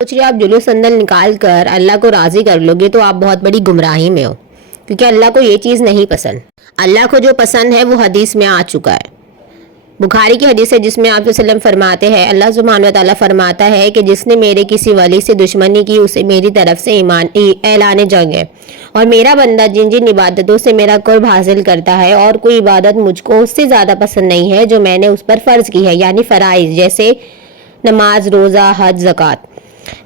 सोच रहे हो आप जुलूस अंदर निकाल कर अल्लाह को राजी कर लोगे तो आप बहुत बड़ी गुमराही में हो, क्योंकि अल्लाह को ये चीज़ नहीं पसंद। अल्लाह को जो पसंद है वो हदीस में आ चुका है। बुखारी की हदीस है जिसमें आप वसल्लम फरमाते हैं, अल्लाह सुब्हानहू व तआला फरमाता है कि जिसने मेरे किसी वली से दुश्मनी की उसे मेरी तरफ से ऐलान जंग है। और मेरा बंदा जिन जिन इबादतों से मेरा कुर्ब हासिल करता है और कोई इबादत मुझको उससे ज़्यादा पसंद नहीं है जो मैंने उस पर फ़र्ज़ की है, यानी फ़राइज़, जैसे नमाज, रोज़ा, हज, ज़कात।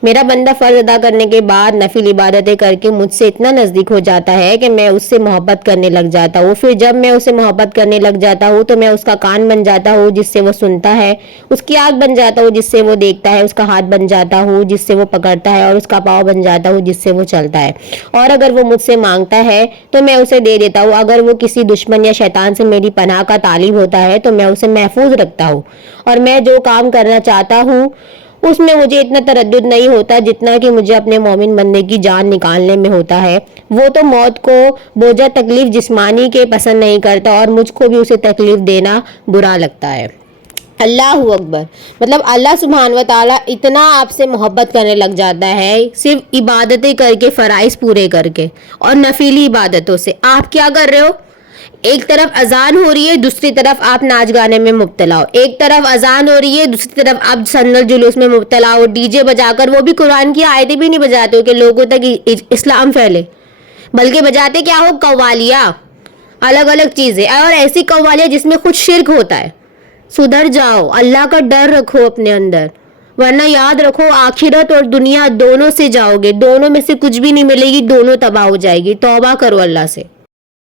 मेरा बंदा फ़र्ज अदा करने के बाद नफिल इबादतें करके मुझसे इतना नज़दीक हो जाता है कि मैं उससे मोहब्बत करने लग जाता हूँ। फिर जब मैं उससे मोहब्बत करने लग जाता हूँ तो मैं उसका कान बन जाता हूँ जिससे वो सुनता है, उसकी आँख बन जाता हूँ जिससे वो देखता है, उसका हाथ बन जाता हूँ जिससे वो पकड़ता है और उसका पाँव बन जाता हूँ जिससे वो चलता है। और अगर वो मुझसे मांगता है तो मैं उसे दे देता हूँ। अगर वो किसी दुश्मन या शैतान से मेरी पनाह का तालिब होता है तो मैं उसे महफूज रखता हूँ। और मैं जो काम करना चाहता हूँ उसमें मुझे इतना तरद्दुद नहीं होता जितना कि मुझे अपने मोमिन बंदे की जान निकालने में होता है। वो तो मौत को बोझा तकलीफ जिस्मानी के पसंद नहीं करता और मुझको भी उसे तकलीफ देना बुरा लगता है। अल्लाह अकबर। मतलब अल्लाह सुब्हान व तआला इतना आपसे मोहब्बत करने लग जाता है सिर्फ इबादतें करके, फ़राइज़ पूरे करके और नफीली इबादतों से। आप क्या कर रहे हो? एक तरफ अजान हो रही है, दूसरी तरफ आप नाच गाने में मुब्तला हो। एक तरफ अजान हो रही है, दूसरी तरफ आप संदल जुलूस में मुब्तला हो, डीजे बजाकर, वो भी कुरान की आयतें भी नहीं बजाते हो कि लोगों तक इस्लाम फैले, बल्कि बजाते क्या हो? कव्वालियाँ, अलग अलग चीज़ें, और ऐसी कव्वालियाँ जिसमें खुद शिर्क होता है। सुधर जाओ, अल्लाह का डर रखो अपने अंदर, वरना याद रखो आखिरत और दुनिया दोनों से जाओगे, दोनों में से कुछ भी नहीं मिलेगी, दोनों तबाह हो जाएगी। तौबा करो अल्लाह से।